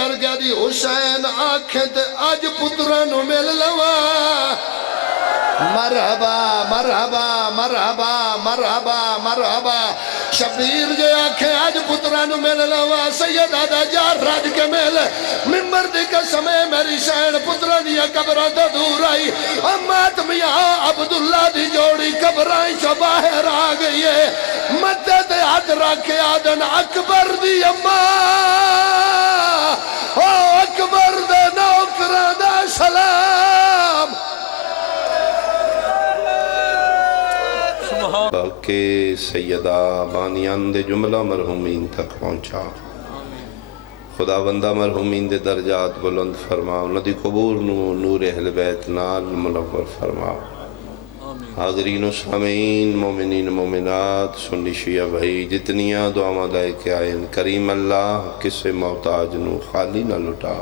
کر گیا دی حسین آنکھیں تے آج پترانو مل لوا مرحبا مرحبا مرحبا مرحبا مرحبا شبیر جے آنکھیں آج پترانو مل لوا سید آدھا جار راج کے مل ممبر دی قسمے میری شہن پتران دیا قبرہ دا دور آئی امات میاں عبداللہ دی جوڑی قبرائیں چو باہر آگئی ہے مدد ہاتھ رکھے آدن اکبر دی اماں او اکبر دے نوکران دا سلام باقی سیدہ بانیان دے جملہ مرحومین تک پہنچا خدا بندہ مرحومین دے درجات بلند فرما ندی قبور نو نور اہل بیت نال منور فرما حاضرین و سامعین مومنین مومنات سنی شیعہ بھائی جتنیاں دعا مدائے کے آئین کریم اللہ کسے محتاج نو خالی نہ لٹا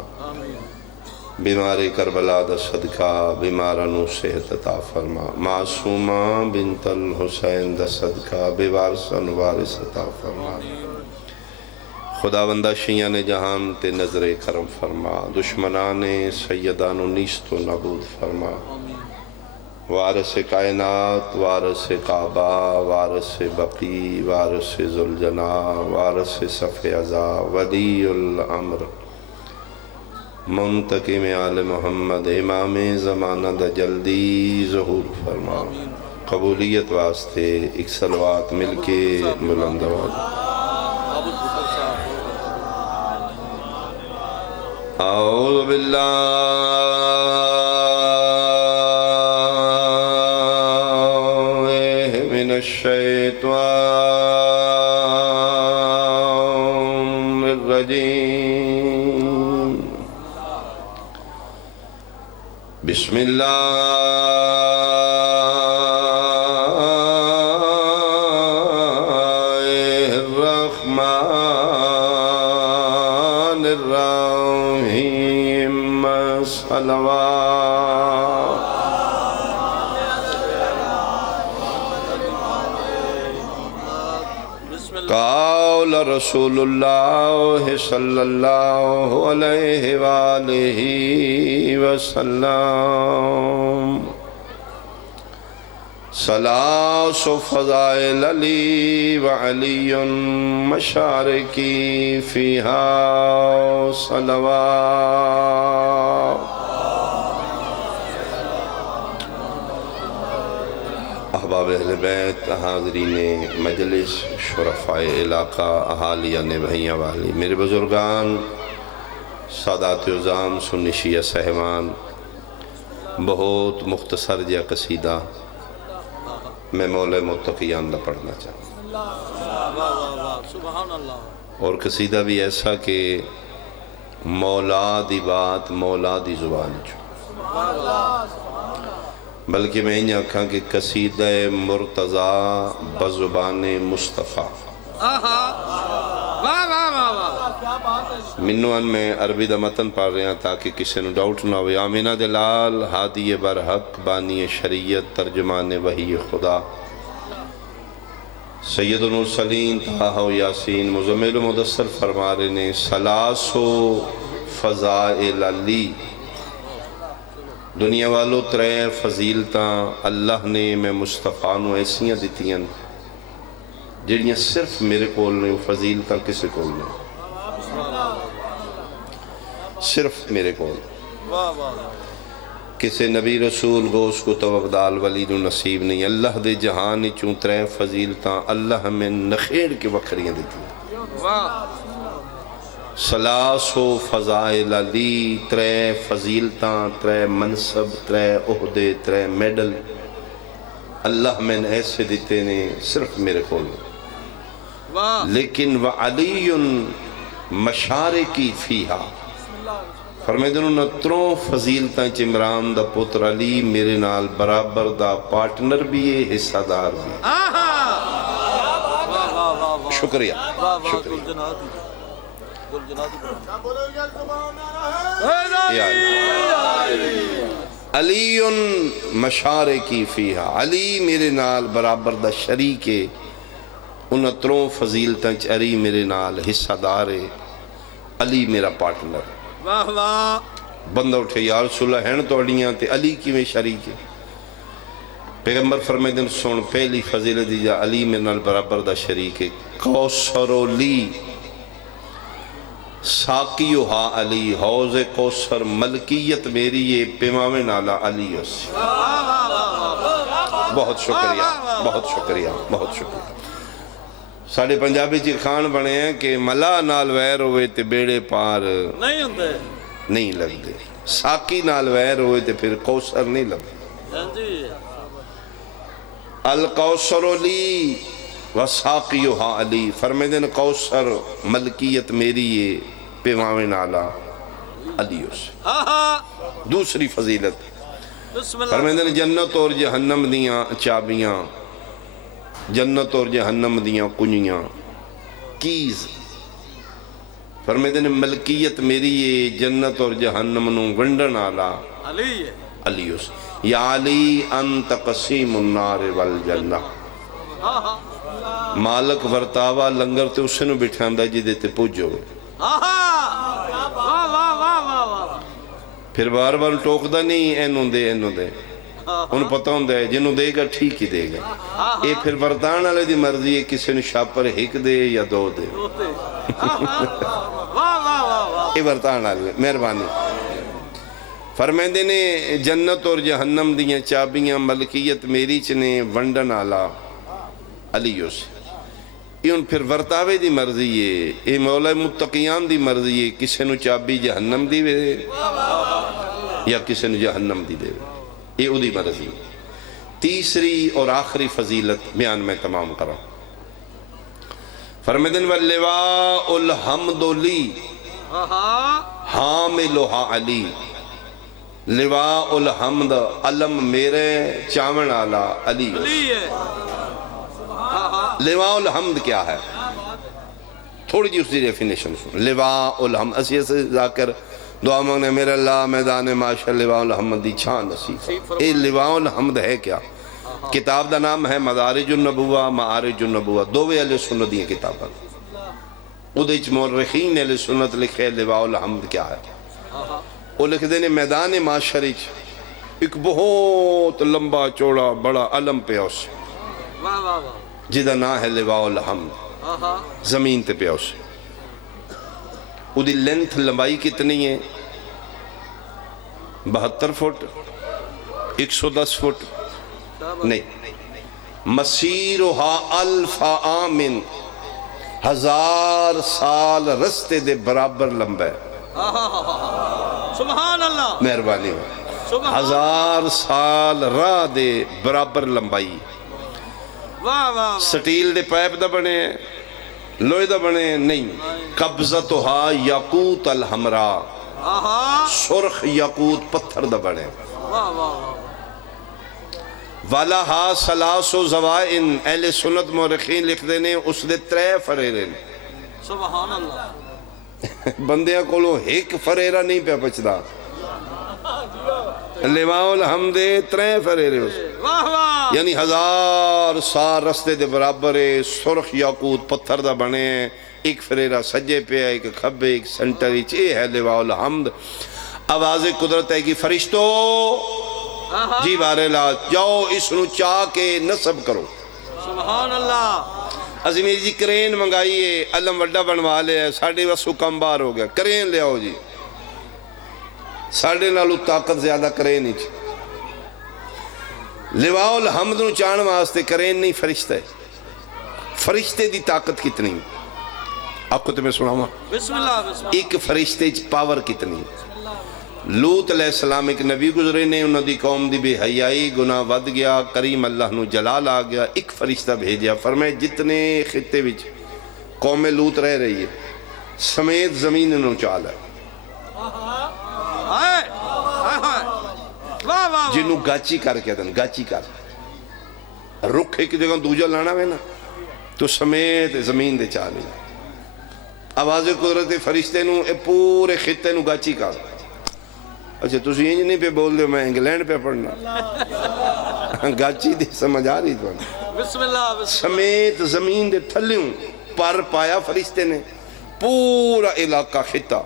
بیمار کربلا دا صدقہ بیمارانو صحت عطا فرما معصومہ بنت الحسین دا صدقہ بیوارسن وارث عطا فرما خدا بندہ شیعان جہان تے نظر کرم فرما دشمنان سیدان و نیست و نابود فرما وارث کائنات وارث کعبہ وارث بقی وارث ذوالجنا وارث صف عزا ولی الامر منتقم آل محمد امام زمانہ دا جلدی ظہور فرما قبولیت واسطے ایک صلوات مل کے بلند آواز اعوذ باللہ من الشیطان الرجیم بسم اللہ الرحمن الرحیم صلوات قال رسول اللہ صلی اللہ علیہ وآلہ وسلم ثلاث فضائل علی وعلی مشارکی فیہا صلوات احباب اہل بیت حاضرین مجلس شرفاء علاقہ اہالیان بھائیاں والی میرے بزرگان سادات عظام سنی شیعہ صاحبان بہت مختصر جا قصیدہ میں مولا متقیان نہ پڑھنا چاہوں اور قصیدہ بھی ایسا کہ مولا دی بات مولا دی زبان جو بلکہ میں انہیں آکھاں کہ قصیدہ مرتضیٰ بزبان مصطفیٰ منوان میں عربی دا متن پڑھ رہے ہیں تاکہ کسی نے ڈاؤٹ نہ ہوئے آمینہ دلال ہادی برحق بانی شریعت ترجمان وحی خدا سید المرسلین طہ و یاسین مزمل و مدثر فرما رہے نے ثلاث فضائل علی دنیا والو ترے فضیلتاں اللہ نے میں مصطفیٰ نو ایسیاں دیتیاں جڑیاں صرف میرے کول نے فضیلتاں کسے کول نے صرف میرے کول کسے نبی رسول غوث کو توقدال ولید و نصیب نہیں اللہ دے جہان چون ترے فضیلتاں اللہ ہمیں نخیڑ کے وکھریاں دیتی ہیں ثلاث فضائل علی ترے فضیلتاں ترے منصب ترے عہدے ترے میڈل اللہ میں نے ایسے دیتے نے صرف میرے کول لیکن وعلی مشارکی فیہا فرمائے دنوں نتروں فضیلتاں چمران دا پتر علی میرے نال برابر دا پارٹنر بھی ہے حصہ دار بھی شکریہ شکریہ علی مشارکی فیہا علی میرے نال برابر دا شریکے انتروں فضیلتاں چری میرے نال حصہ دارے علی میرا پارٹنر. واہ واہ. بندہ اٹھے یا رسول اللہ ہیں توڑیاں تے علی کیویں شریک ہے؟ پیغمبر فرمائے سن پہلی فضیلت دی جا علی میرے نال برابر دا شریک ہے. کوثر لی ساقیوہا علی، حوض کوثر ملکیت میری ہے، پیماوے نالا علی اس. بہت شکریہ بہت شکریہ بہت شکریہ. ساڑھے پنجابی جی خان بنے ہیں کہ ملا نال ویر ہوئے تے بیڑے پار نہیں ہوندے نہیں لگدے، ساقی نال ویر ہوئے تے پھر کوثر نہیں لگدے. ہاں جی. الکوثر لی وساقیوہا علی، فرمیدن کوثر ملکیت میری ہے، پیماوے نالا علی اس. دوسری فضیلت بسم اللہ. فرمیدن جنت اور جہنم دیاں چابیاں، جنت اور جہنم دیاں کنیاں، کیز. فرمیدن ملکیت میری ہے، جنت اور جہنم نو ونڈن آلا علی ہے. علی اس. یا علی انت قسیم النار والجنہ. مالک ورتاوا لنگر تے اسے نو بٹھاندہ جی دیتے پوجو. واہ واہ واہ واہ واہ. پھر بار بار ٹوکدہ نہیں اینوں دے اینوں دے، انہوں پتہ ہوں دے جنہوں دے گا ٹھیک ہی دے گا. اے پھر برطان والے دی مرضی ہے کسی نے شاپر ہک دے یا دو دے. واہ واہ واہ. اے برطان والے مہربانی. فرمیندے نے جنت اور جہنم دیاں چابیاں ملکیت میری چنے ونڈن آلا علی اس. یہ پھر ورتاوے دی مرضی ہے، اے مولا متقیان دی مرضی ہے کسی نو چابی جہنم دی وے یا کسی نو جہنم دی دے. یہ او دی مرضی. تیسری اور آخری فضیلت بیان میں تمام کرا. فرمیدن واللواء الحمد لی حاملہا علی. لواء الحمد علم میرے چاون آلا علی. لواء الحمد کیا ہے؟ تھوڑی جی اس دی ڈیفینیشن سن. لواء الحمد اسی ایسے ذاکر دعا مانگنے میرے اللہ میدان معاشر لواء الحمد دی چھان نصیب. اے لواء الحمد ہے کیا؟ کتاب دا نام ہے مدارج النبوہ معارج النبوہ. دووے اہل سنت دی کتاب ہے. ادھے مورخین اہل سنت لکھے لواء الحمد کیا ہے. وہ لکھ دینے میدان معاشر ایک بہت لمبا چوڑا بڑا علم پہ اس جدہ نا ہے لواء الحمد زمین تے پہ اس. ادھی لینتھ لمبائی کتنی ہے؟ 72 فٹ 110 فٹ نہیں. مسیرہا الف آمن 1000 سال رستے دے برابر لمبا ہے. سبحان اللہ. مہربانی ہو. 1000 سال راہ دے برابر لمبائی. واہ واہ. سٹیل دے پائپ دا بنے لوہے دا بنے نہیں. قبضتہا یاقوت الحمراء، سرخ یاقوت پتھر دا بنے. واہ واہ. وَلَهَا ثَلَاثُ زَوَائِن. اہل سنت مورخین لکھ دینے اس دے 3 فریرے. سبحان اللہ. بندیاں کولو ایک فریرہ نہیں پہ پچدا. لواء الحمد 3 فریرے اس. واہ واہ. یعنی 1000 سال رستے دے برابر ہے. سرخ یاقوت پتھر دا بنے. ایک فریرہ سجے پہ ہے، ایک کھبے، ایک سنٹری. یہ ہے لواء الحمد. آواز قدرت ہے کہ فرشتو جی بارے لا جاؤ اس نو چاہ کے نصب کرو. سبحان اللہ. عظمیر جی کرین منگائیے، علم وڈا بنوا لے ہے، ساڑھے وسو کم بار ہو گیا، کرین لے آؤ جی. ساڑھے نالو طاقت زیادہ کرین ہی. لواء الحمد نو چاہن واسطے کرین نہیں فرشتہ ہے. فرشتے دی طاقت کتنی؟ آپ کو تمہیں سناؤں. بسم اللہ. بسم اللہ. ایک فرشتے پاور کتنی؟ لوت علیہ السلام ایک نبی گزرے نے، انہوں دی قوم دی بے حیائی گناہ ود گیا، کریم اللہ نو جلال آ گیا. ایک فرشتہ بھیجیا، فرمائے جتنے خطے وچ قوم لوت رہ رہی ہے سمیت زمین نو چال ہے. جنہوں گاچی کر کے دن گاچی کر رکھ ایک جگہ دوجہ لانا ہے نا تو سمیت زمین دے چال ہے. آواز قدرت فرشتے نو اے پورے خطے نو گاچی کر. اچھا تُسی یہ نہیں پہ بول دے میں انگلینڈ پہ پڑھنا. گاچی دے سمجھ آ رہی تو بسم اللہ. سمیت زمین دے تھلیوں پر پایا فرشتے نے. پورا علاقہ خطہ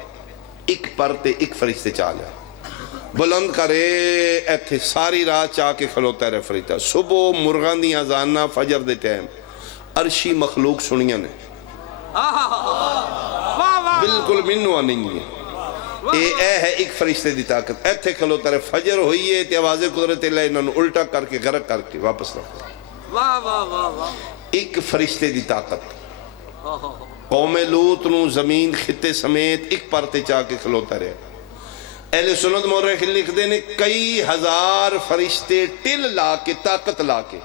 ایک پر تے ایک فرشتے چالیا بلند کرے ایتھے ساری رات چاہ کے کھلوتا رہے فرشتہ صبح مرغان دی اذانہ فجر دے ٹائم عرشی مخلوق سنیاں نے بالکل منوا نہیں ہے اے ہے ایک فرشتے دی طاقت ایتھے کھلوتا رہے فجر ہوئی ہے تے آواز قدرت اللہ انہوں نے الٹا کر کے غرق کر کے واپس رکھا ایک فرشتے دی طاقت قوم لوط نو زمین خطے سمیت ایک پرتے چاہ کے کھلوتا رہے اہل سنت مورخ لکھ دینے کئی ہزار فرشتے ٹل لا کے طاقت لا کے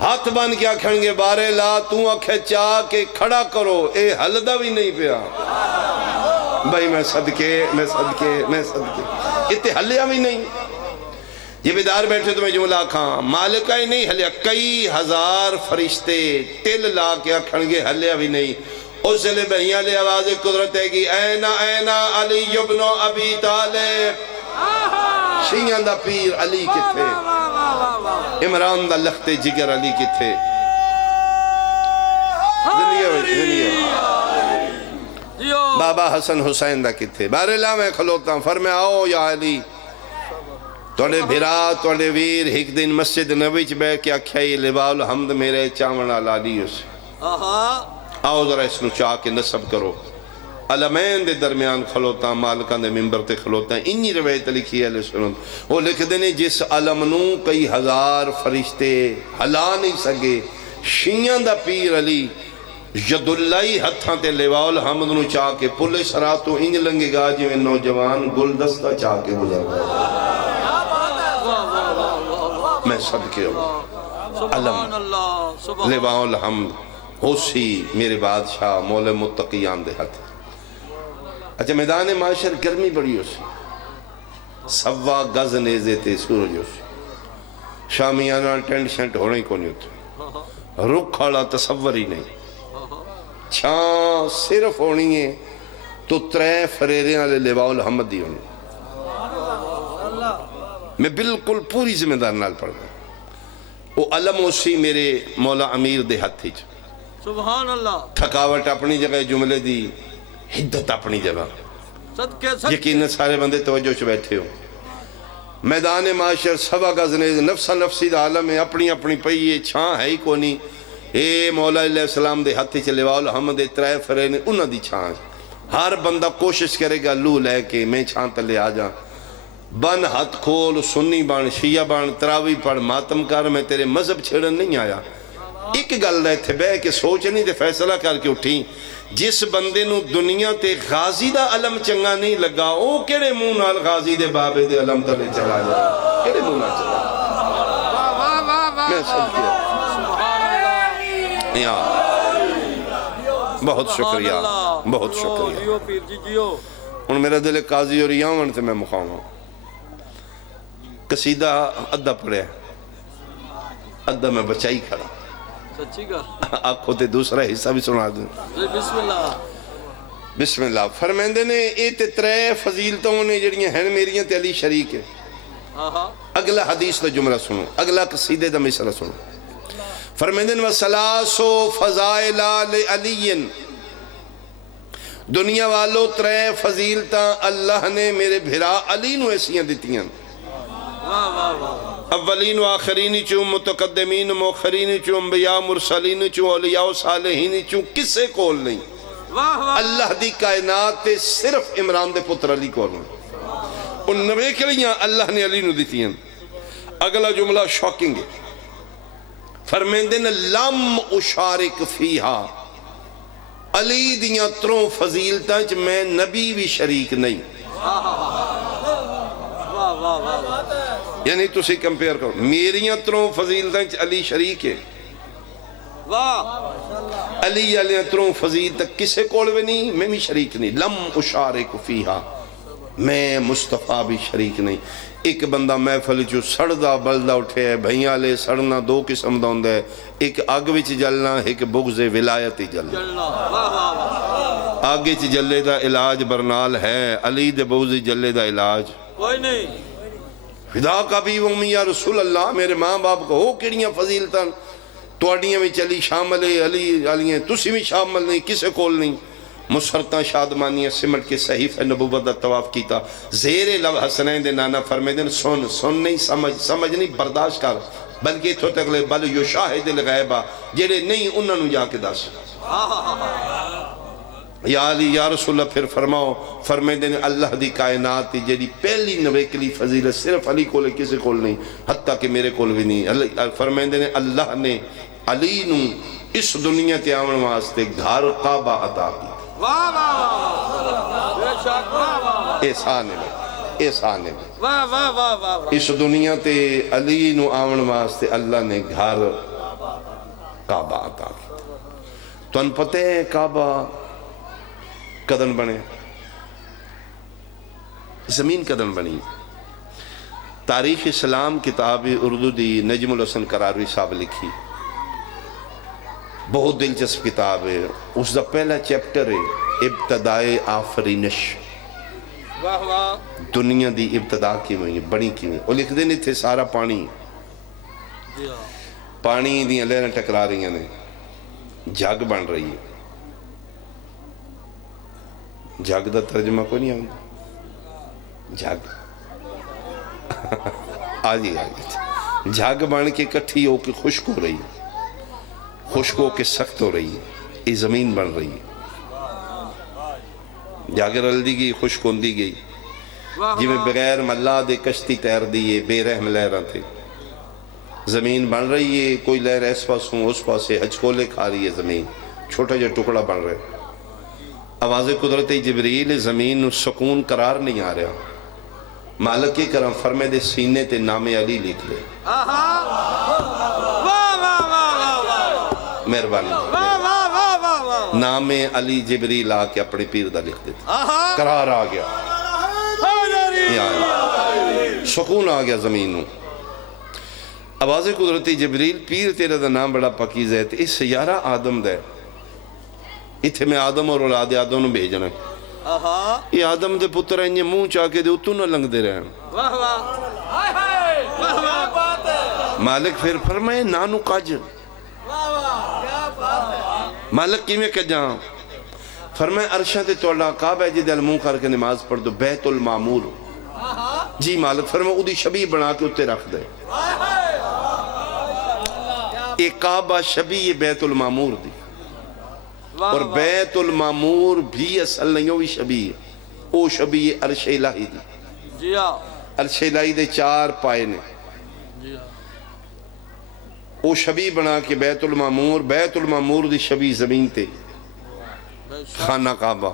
ہاتھ بن کے آکھنگے بارے لا تو آکھے چاہ کے کھڑا کرو اے حلدہ بھی نہیں پیا بھائی میں صدقے اتنے حلیہ بھی نہیں یہ بیدار بیٹھے تو میں جملہ کھاں مالکہ ہی نہیں حلیہ کئی ہزار فرشتے ٹل لا کے آکھنگے حلیہ بھی نہیں اس لئے بہیاں لے آواز قدرت ہے کہ اینا علی ابن ابی طالب شیعہ دا پیر علی کتھے عمران دا لخت جگر علی کتھے بابا حسن حسین دا کتھے بارے لا میں کھلوتا ہوں فرمائے آؤ یا علی توڑے بھرا توڑے ویر ایک دن مسجد نبی چ بیٹھ کے آکھائی لواء الحمد میرے چاونا لالی اس آؤ ذرا اس نو چاہ کے نصب کرو علمین دے درمیان کھلوتا مالکان دے ممبر تے کھلوتا انہی روایت لکھی ہے سنت وہ لکھ دینے جس علم نو کئی ہزار فرشتے ہلا نہیں سکے شیعہ دا پیر علی ید اللہ ہتھاں تے لواء الحمد نو چاہ کے پلے سراتو انج لنگے گا جو نوجوان گلدستہ چاہ کے گزر گا میں صدقے ہوں علم لواء الحمد ہوسی میرے بادشاہ مولا متقیان دے ہاتھ اچھا میدان معاشر گرمی بڑی ہوسی سوا گز نیزے تے سورج ہوسی شامیانہ ٹینٹ شنٹ ہونے ہی کونی ہوتا رکھ کھڑا تصور ہی نہیں چھاں صرف ہونی ہے تو ترے فریریں والے لواء الحمد دی ہونی میں بالکل پوری ذمہ دار نال پڑھ گیا وہ علم ہوسی میرے مولا امیر دے ہاتھ ہی سبحان اللہ تھکاوٹ اپنی جگہ جملے دی حدت اپنی جگہ یقین سارے بندے توجہ چ بیٹھے ہو میدان معاشر سوا گز نیز نفسا نفسی دا عالم ہے اپنی اپنی پئیے چھاں ہے ہی کونی اے مولا علیہ السلام دے ہاتھ چ لواء الحمد دے ترے فرے نے انہاں دی چھاں ہر بندہ کوشش کرے گا لو لے کے میں چھاں تلے آ جا بن ہاتھ کھول سنی بن شیعہ بن تراوی پڑھ ماتم کر میں تیرے مذہب چھڑن نہیں آیا ایک گل رہے تھے بے کہ سوچ نہیں تے فیصلہ کر کے اٹھی جس بندے نو دنیا تے غازی دا علم چنگا نہیں لگا او کیڑے منہ نال غازی دے بابے دے علم تلے چلا جائے کیڑے منہ نال چلا میں سب کیا بہت شکریہ بہت شکریہ ان میرا دل قاضی اور یامن سے میں مخواہوں قصیدہ ادھا پڑھے ادھا میں بچائی کھڑا آپ کو تے دوسرا حصہ بھی سنا دوں بسم اللہ بسم اللہ فرمیندے نے اے تے ترے فضیلتوں نے جڑیاں ہیں میریاں تے علی شریک ہے اگلا حدیث دا جملہ سنو اگلا قصیدے دا مسئلہ سنو فرمیندے نے وَسَلَاسُ فَضَائِلَ لِعَلِيٍ دنیا والو ترے فضیلتاں اللہ نے میرے بھرا علی نو ایسیاں دیتیاں اولین و آخرین چوں متقدمین موخرین چوں انبیاء مرسلین چوں اولیاء و صالحین چوں کسے کول نہیں اللہ دی کائنات تے صرف عمران دے پتر علی کول نہیں ان نوے کلیاں اللہ نے علی نو دیتی ہیں اگلا جملہ شاکنگ ہے فرمیندے نے لم اشارک فیہا علی دیاں تروں فضیلتاں چ میں نبی بھی شریک نہیں یعنی تسی کمپیئر کرو میریاں تروں فضیلتاں چ علی شریک ہے علی علیہ تروں فضیلتاں کسے کول بھی نہیں میں بھی شریک نہیں لم اشارک فیہا میں مصطفیٰ بھی شریک نہیں ایک بندہ محفل چو سڑدہ بلدہ اٹھے ہے بھئیاں لے سڑنا دو قسم دا ہے ایک آگ وچ جلنا ایک بغض ولایتی جلنا آگے چ جلے دا علاج برنال ہے علی دے بغض جلے دا علاج کوئی نہیں فدا کا بھی امی یا رسول اللہ میرے ماں باپ کو ہو کڑیاں فضیلتاں توڑیاں میں چلی شامل ہے علی علیہ تسی بھی شامل نہیں کسے کول نہیں مسرتاں شادمانیاں سمٹ کے صحیفہ نبوت دا طواف کیتا زیر لب حسنین دے نانا فرمے دن سن نہیں سمجھ نہیں برداشت کر بلکہ اتھو تک لے بل یو شاہد الغیبہ جڑے نہیں انہاں نو جا کے دس یا علی یا رسول اللہ پھر فرماؤ فرمے دن اللہ دی کائنات جڑی پہلی نویکلی فضیلت صرف علی کولے کسی کول نہیں حتیٰ کہ میرے کول بھی نہیں فرمے دن اللہ نے علی نو اس دنیا تے آمن واسطے گھر کعبہ عطا کی واہ واہ بے شک واہ واہ احسان ہے واہ واہ واہ واہ اس دنیا تے علی نو آمن واسطے اللہ نے گھر کعبہ عطا کی تو ان پتہ ہے کعبہ کدن بنے زمین کدن بنی تاریخ اسلام کتاب اردو دی نجم الحسن قراروی صاحب لکھی بہت دلچسپ کتاب ہے اس دا پہلا چیپٹر ہے ابتدائے آفرینش واہ واہ دنیا دی ابتدا کی ہوئی بنی کی ہوئی اور لکھ دینے تھے سارا پانی پانی دی لہریں ٹکرا رہی ہیں جھگ بن رہی ہے جھگ دا ترجمہ کوئی نہیں آؤں جھگ آجی جھگ بن کے کٹھی ہو کے خشک ہو رہی ہے خشک ہو کے سخت ہو رہی ہے یہ زمین بن رہی ہے جاگر رلدی گئی خشک ہوندی گئی جی میں بغیر ملا دے کشتی تیر دیئے بے رحم لہراں تھے زمین بن رہی ہے کوئی لہر اس پاس ہوں اس پاس ہے ہچکولے کھا رہی ہے زمین چھوٹا جو ٹکڑا بن رہے آواز قدرت جبریل زمین نو سکون قرار نہیں آ رہا مالک کے کرم فرمے دے سینے تے نام علی لکھ لے مہربانی نام علی جبریل آ کے اپنے پیر دا لکھ دیتے قرار آ گیا سکون آ گیا زمین نو آواز قدرت جبریل پیر تیرے دا نام بڑا پکیز ہے اس سیارہ آدم دے اتھے میں آدم اور اولاد آدم نو بھیجنا یہ آدم دے پتر انجے منہ چاہ کے دے اتو نہ لنگ دے رہے ہیں مالک پھر فرمائے نانو کاج مالک کی میں کجاں فرمائے عرشہ تے توڑا کعبہ جی دل منہ کر کے نماز پڑھ دو بیت المعمور جی مالک فرمائے او دی شبیہ بنا کے اتے رکھ دے ایک کعبہ شبیہ بیت المعمور دی اور بیت المعمور بھی اصل نہیں ہوئی شبیہ او شبیہ عرش الہی دی عرش الہی دے 4 پائے نے او شبیہ بنا کے بیت المعمور دی شبیہ زمین تے خانہ کعبہ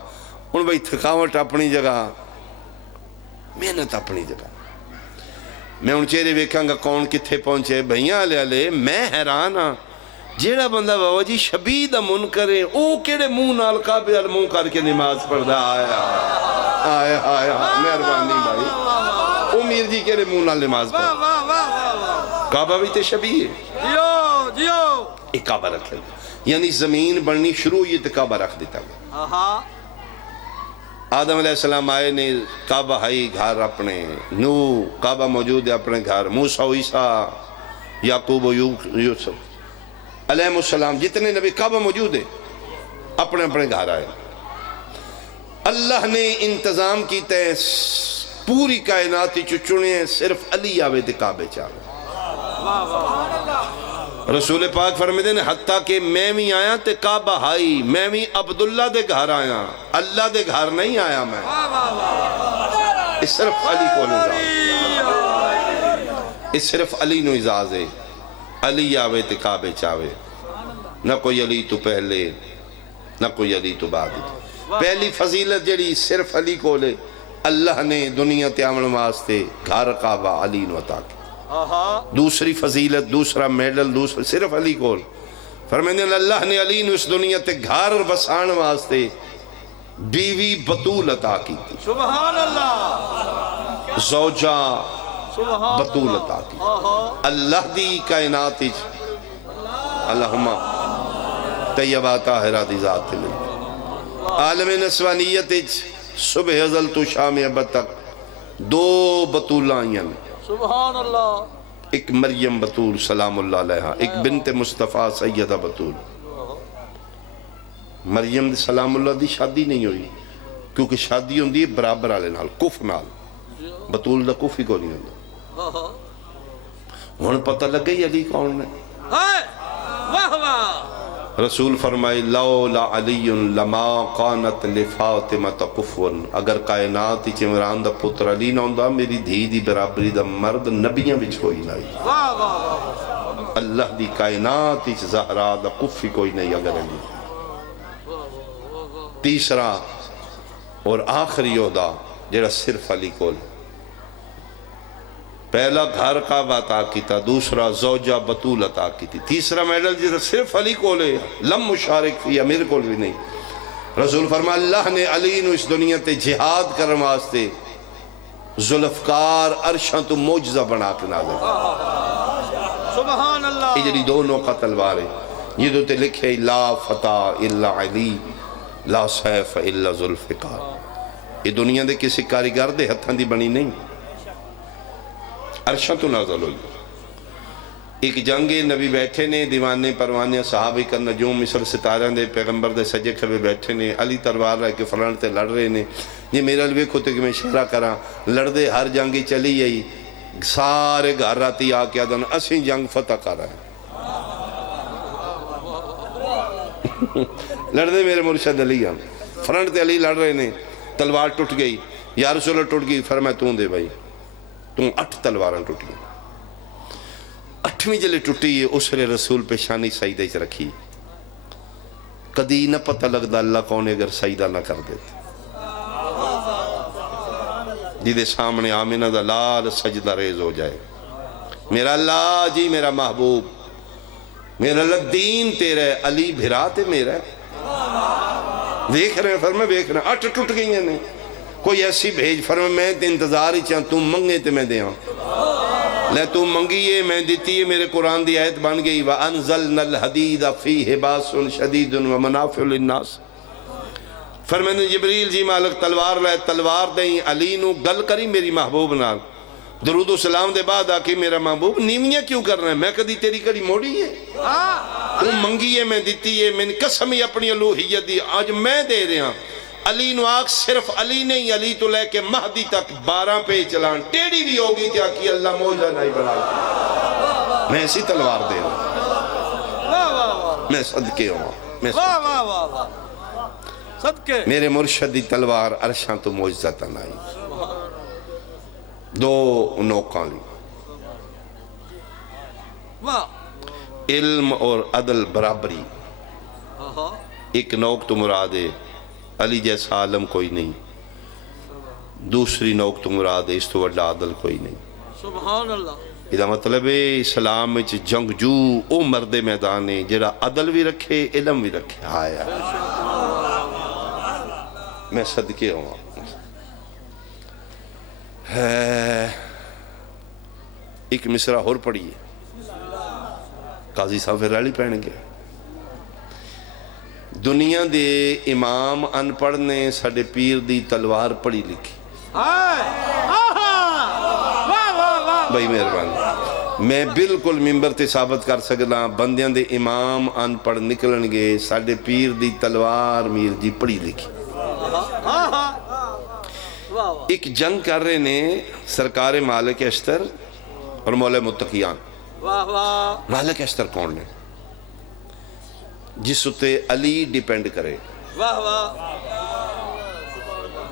ان بھائی تھکاوٹ اپنی جگہ محنت اپنی جگہ میں ان چہرے ویکھاں گا کون کتھے پہنچے بھئیاں لے میں حیران ہاں جیڑا بندہ بابا جی شبیہ دا من کرے او کیڑے منہ نال کعبے ال منہ کر کے نماز پڑھدا آیا مہربانی بھائی او میر جی کیڑے منہ نال نماز پڑھدا کعبہ بھی تے شبیہ جیو ایک کعبہ رکھ لے یعنی زمین بننی شروع ہوئی تے کعبہ رکھ دیتا گیا آدم علیہ السلام آئے نے کعبہ ہائی گھر اپنے نو کعبہ موجود ہے اپنے گھر موسیٰ و عیسیٰ یعقوب و یوسف علیہ السلام جتنے نبی کعبہ موجود ہے اپنے اپنے گھر آئے اللہ نے انتظام کی تے پوری کائناتی چچنے صرف علی آوے تے کعبے چاہے رسول پاک فرمیدے نے حتیٰ کہ میں بھی آیا تے کعبہ ہائی میں بھی عبداللہ دے گھر آیا اللہ دے گھر نہیں آیا میں اس صرف علی کو نظام اس صرف علی نو اجاز ہے علی آوے تے کعبے چاہے نہ کوئی علی تو پہلے نہ کوئی علی تو بعد پہلی فضیلت جڑی صرف علی کو لے اللہ نے دنیا تے آمن واسطے گھر کعبہ علی نو عطا کی دوسری فضیلت دوسرا میڈل دوسرا صرف علی کو فرمائیں اللہ نے علی نو اس دنیا تے گھر بسان واسطے بیوی بطول عطا کی تھی سبحان اللہ زوجہ بطول عطا کی اللہ دی کائنات اللہم طیبہ طاہرہ دی ذات مل عالم نسوانیت صبح ازل تو شام ابد تک 2 بطولاں ہیں سبحان اللہ ایک مریم بطول سلام اللہ علیہا ایک بنت مصطفیٰ سیدہ بطول مریم دی سلام اللہ دی شادی نہیں ہوئی کیونکہ شادی ہوندی ہے برابر والے نال کف نال بطول دا کف ہی کو نہیں ہوندا ہن پتہ لگ گئی علی کون ہے واہ واہ رسول فرمائے لولا علی لما قانت لفاطمہ کفوا اگر کائنات وچ عمران دا پتر علی نہ ہوندا میری دھی دی برابری دا مرد نبیاں وچ کوئی نہیں واہ واہ اللہ دی کائنات وچ زہرا دا کف ہی کوئی نہیں اگر علی تیسرا اور آخری عہدہ جڑا صرف علی کول پہلا گھر کا عطا کیتا دوسرا زوجہ بطول عطا کیتی تیسرا میڈل جس صرف علی کولے لم مشارک فی میرے کول بھی نہیں رسول فرما اللہ نے علی نو اس دنیا تے جہاد کرن واسطے ذوالفقار عرشاں تو معجزہ بنا کے نازل سبحان اللہ یہ جڑی دونوں کا تلوار ہے یہ دو تے لکھے لا فتح الا علی لا سیف الا ذوالفقار یہ دنیا دے کسی کاریگر دے ہتھاں دی بنی نہیں عرشاں تو نازل ہوئی ایک جنگ نبی بیٹھے نے دیوانے پروانے صحابی کا نجوم مصر ستارہ دے پیغمبر دے سجے کھبے بیٹھے نے علی تلوار رہ کے فرنٹ تے لڑ رہے نے یہ میرا لوے کھوتے کہ میں اشارہ کراں لڑ دے ہر جنگی چلی گئی سارے گھر راتی آ کے آدھن اسیں جنگ فتح کر رہے ہیں لڑ دے میرے مرشد علی ہم فرنٹ تے علی لڑ رہے نے تلوار ٹوٹ گئی یا رسول اللہ ٹوٹ گئی فرمایا توں دے بھائی توں 8 تلواراں ٹوٹ گئی 8ویں جلے ٹوٹی ہے اس نے رسول پیشانی سجدہ چ رکھی کدی نہ پتہ لگدا اللہ کون اگر سجدہ نہ کر دیتے جدے سامنے آمینہ دا لال سجدہ ریز ہو جائے میرا اللہ جی میرا محبوب میرا اللہ دین تیرا ہے علی بھرا تے میرا ہے دیکھ رہے ہیں فرمائے دیکھ رہے ہیں 8 ٹوٹ گئی ہیں نہیں کوئی ایسی بھیج فرمائے میں تے انتظار ہی چاہاں تم منگے تے میں دے ہوں لے تم منگیے میں دیتی ہے میرے قرآن دی آیت بن گئی وَأَنزَلْنَا الْحَدِيدَ فِيهِ بَاسٌ شَدِيدٌ وَمَنَافِعُ لِلنَّاسِ فرمائے جبریل جی مالک تلوار لائے تلوار دیں علی نو گل کری میری محبوب نال درود و سلام دے بعد آکے میرا محبوب نیویاں کیوں کر رہے ہیں میں کدی تیری کڑی موڑی ہے تم منگیے میں دیتی ہے میں قسمی اپنی الوہیت دی آج میں دے رہا علی نو آگ صرف علی نہیں علی تو لے کے مہدی تک 12 پہ چلان ٹیڑی بھی ہوگی تیا کہ اللہ موجہ نہیں بنا میں اسی تلوار دے ہوں میں صدقے ہوں صدقے میرے مرشدی تلوار عرشاں تو موجزہ تنائی 2 نوکاں لی علم اور عدل برابری ایک نوک تو مراد ہے علی جیسا عالم کوئی نہیں دوسری نوک تو مراد ہے اس تو وڈا عدل کوئی نہیں سبحان اللہ یہ مطلب ہے اسلام میں جنگجو او مرد میدان ہے جڑا عدل بھی رکھے علم بھی رکھے آیا میں صدقے ہوں ایک مصرع اور پڑھی ہے قاضی صاحب رالی پہن گے دنیا دے امام ان پڑھ نے ساڑھے پیر دی تلوار پڑھی لکھی بھائی مہربان میں بالکل ممبر تے ثابت کر سکنا بندیاں دے امام ان پڑھ نکلن گے ساڑھے پیر دی تلوار میر جی پڑھی لکھی ایک جنگ کر رہے نے سرکار مالک اشتر اور مولا متقیان مالک اشتر کون نے جس اتے علی ڈیپینڈ کرے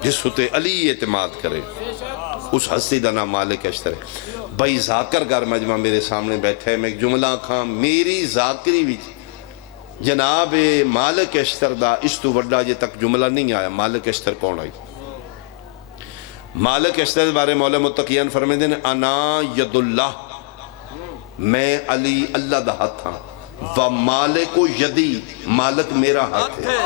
جس اتے علی اعتماد کرے اس ہستی دا نام مالک اشتر ہے بھائی ذاکر گھر مجمع میرے سامنے بیٹھے ہیں میں ایک جملہ کھاں میری ذاکری بھی جناب مالک اشتر دا اس تو وڈا جے تک جملہ نہیں آیا مالک اشتر کون آئی مالک اشتر بارے مولا متقیان فرمائے دیں انا ید اللہ میں علی اللہ دا ہاتھ تھا و مالک یدی مالک میرا ہاتھ ہے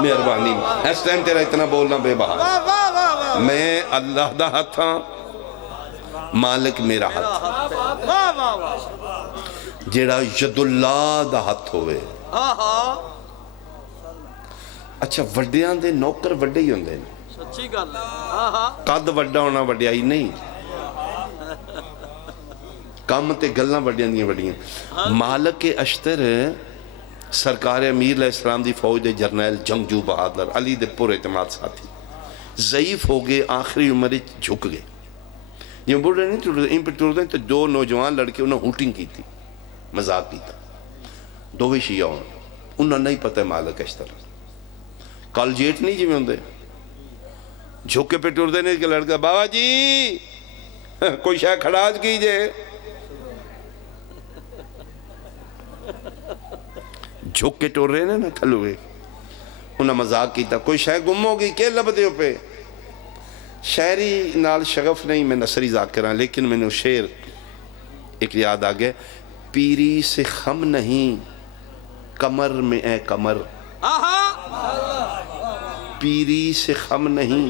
مہربانی اس ٹائم تیرا اتنا بولنا بے بہا میں اللہ دا ہاتھ تھا مالک میرا ہاتھ جیڑا ید اللہ دا ہاتھ ہوئے اچھا وڈیاں دے نوکر وڈے ہی ہوندے سچی گل قد وڈا ہونا وڈیائی نہیں کم تے گلنا وڈیاں دیاں وڈیاں مالک اشتر سرکار امیر علیہ السلام دی فوج دے جرنیل جنگجو بہادر علی دے پر اعتماد ساتھی ضعیف ہو گئے، آخری عمر جھک گئے. یہ بڑھے نہیں ٹرتے ان پہ ٹرتے تو دو نوجوان لڑکے انہوں ہوٹنگ کی تھی، مذاق کی تھا. دوویں شیعہ انہوں نہیں پتہ مالک اشتر کال جیٹ نہیں جی میں ہوندے جھکے پہ ٹرتے نہیں کہ لڑکا بابا جی کوئی شاہ کھڑاج کیجئے، جھک کے ٹور رہے نا کھلوئے. انہوں مذاق کیتا کوئی شاہ گم ہو گئی کہ لبدے ہو پہ. شاعری نال شغف نہیں، میں نصری ذاکرہ لیکن میں نے شعر ایک یاد آگئے. پیری سے خم نہیں کمر میں اے کمر، پیری سے خم نہیں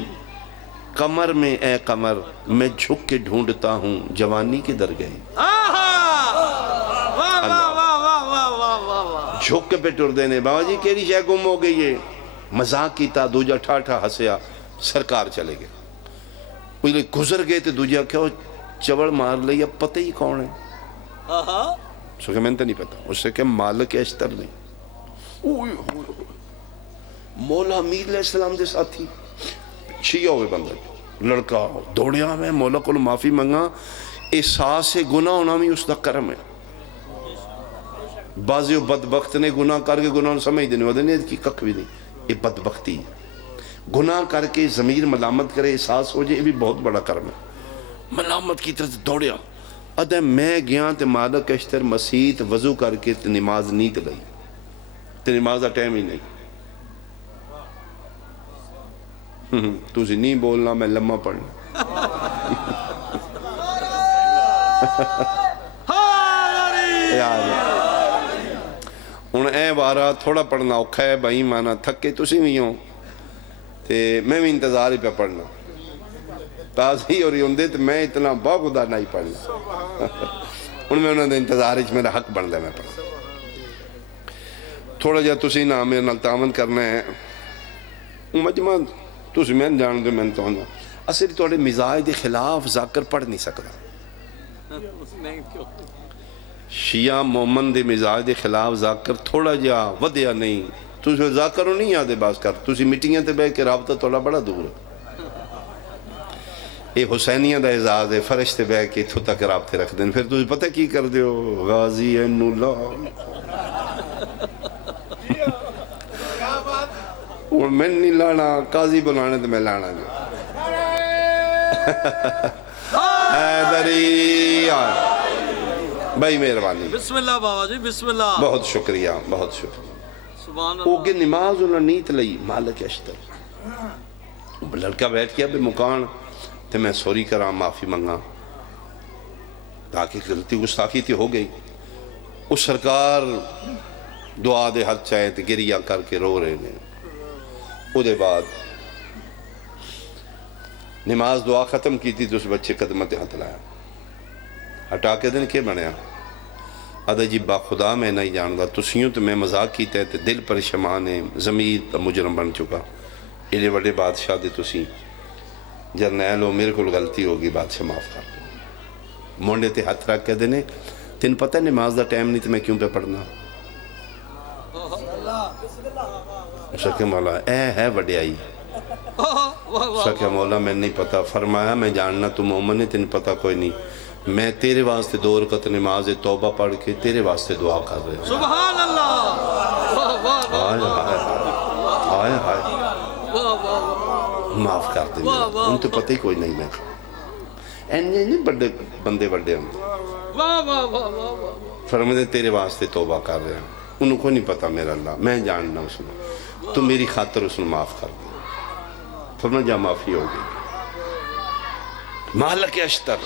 کمر میں اے کمر، میں جھک کے ڈھونڈتا ہوں جوانی کے در گئے. جھک کے پہ ٹر دینے بابا جی کیری شاہ گم ہو گئی ہے. مذاق کیتا دوجہ ٹھاٹھا ہسیا، سرکار چلے گئے. وہ گزر گئے تو دوجہ کیا چوڑ مار لیا پتہ ہی کون ہے. سو کہ میں نے نہیں پتا. اس سے کہ مالک اشتر نہیں. مولا امیر علیہ السلام دے ساتھی شیعہ ہوئے بندہ لڑکا دوڑیا میں مولا کو معافی منگا. احساس گناہ ہونا بھی اس دا کرم ہے. بعضی بدبخت نے گناہ کر کے گناہ سمجھ دینے ودے نہیں کی کک بھی نہیں. یہ بدبختی گناہ کر کے ضمیر ملامت کرے احساس ہو جائے، یہ بھی بہت بڑا کرم ہے. ملامت کی طرح دوڑیا ادھے میں گیا تے مالک اشتر مسیت وضو کر کے تے نماز نیت لئی تے نماز دا ٹائم ہی نہیں. تُسی نہیں بولنا میں لمحہ پڑھنا. ہن اے وارا تھوڑا پڑھنا اوکھا ہے بھائی مانا تھکے تُسی بھی ہوں تے میں بھی انتظار ہی پہ پڑھنا تازی اور ہوندے تے میں اتنا با خدا نہیں پڑھنا. ہن میں انہوں نے انتظار ہی میرا حق بن دے میں پڑھنا. تھوڑا جا تُسی نہ میرے نال تعاون کرنا ہے. مجمع تُسی میں جان دے میں تو ہوں اصل توڑے مزاج دے خلاف ذاکر پڑھ نہیں سکتا. شیعہ مومن دے مزاج دے خلاف ذاکر تھوڑا جا ودیا نہیں. تُسی ذاکر نہیں یادے باز کر. تُسی میٹنگیں تے بے کے رابطہ تھوڑا بڑا دور ہے. یہ حسینیہ دا اعزاز ہے فرشتے بے کے اتھو تک رابطے رکھ دیں. پھر تُسی پتہ کی کر دیو غازی اللہ اور میں نہیں لانا قاضی بلانے تو میں لانا جو حیدری بھائی مہربانی. بسم اللہ بابا جی بسم اللہ. بہت شکریہ بہت شکریہ. سبحان اللہ. اوگے نماز انہوں نیت لئی مالک اشتر. لڑکا بیٹھ گیا بے مکان تے میں سوری کرا معافی منگا تاکہ غلطی گستاخی تھی ہو گئی. اس سرکار دعا دے حد چاہے تے گریہ کر کے رو رہے نے. او دے بعد نماز دعا ختم کی تھی تو اس بچے قدمت ہاتھ لایا ہٹا کے دن کے بنیا آدھا جی با خدا میں نہیں جاندہ تسیوں تو میں مذاق کی تے دل پریشمان ہے ضمیر مجرم بن چکا. ایلے وڈے بادشاہ دے تسی جرنیل ہو میرے کو غلطی ہوگی بادشاہ معاف کر دو. مونڈے تے ہاتھ رکھ کے دینے تین پتہ نماز دا ٹائم نہیں تو میں کیوں پہ پڑھنا. سکے مولا اے ہے وڈیائی. سکے مولا میں نہیں پتا. فرمایا میں جاننا تو مومن ہے تین پتہ کوئی نہیں. میں تیرے واسطے 2 رکعت نماز توبہ پڑھ کے تیرے واسطے دعا کر رہے ہیں. سبحان اللہ. آئے آئے آئے معاف کر دیں. ان تو پتہ ہی کوئی نہیں میں اینے نہیں بڑے بندے بڑے ہوں. فرمایا تیرے واسطے توبہ کر رہے ہیں. انہوں کو نہیں پتا میرا اللہ میں جاننا اس نے تو میری خاطر اس نے معاف کر دیا. فرمایا جا معافی ہو گئی. مالک اشتر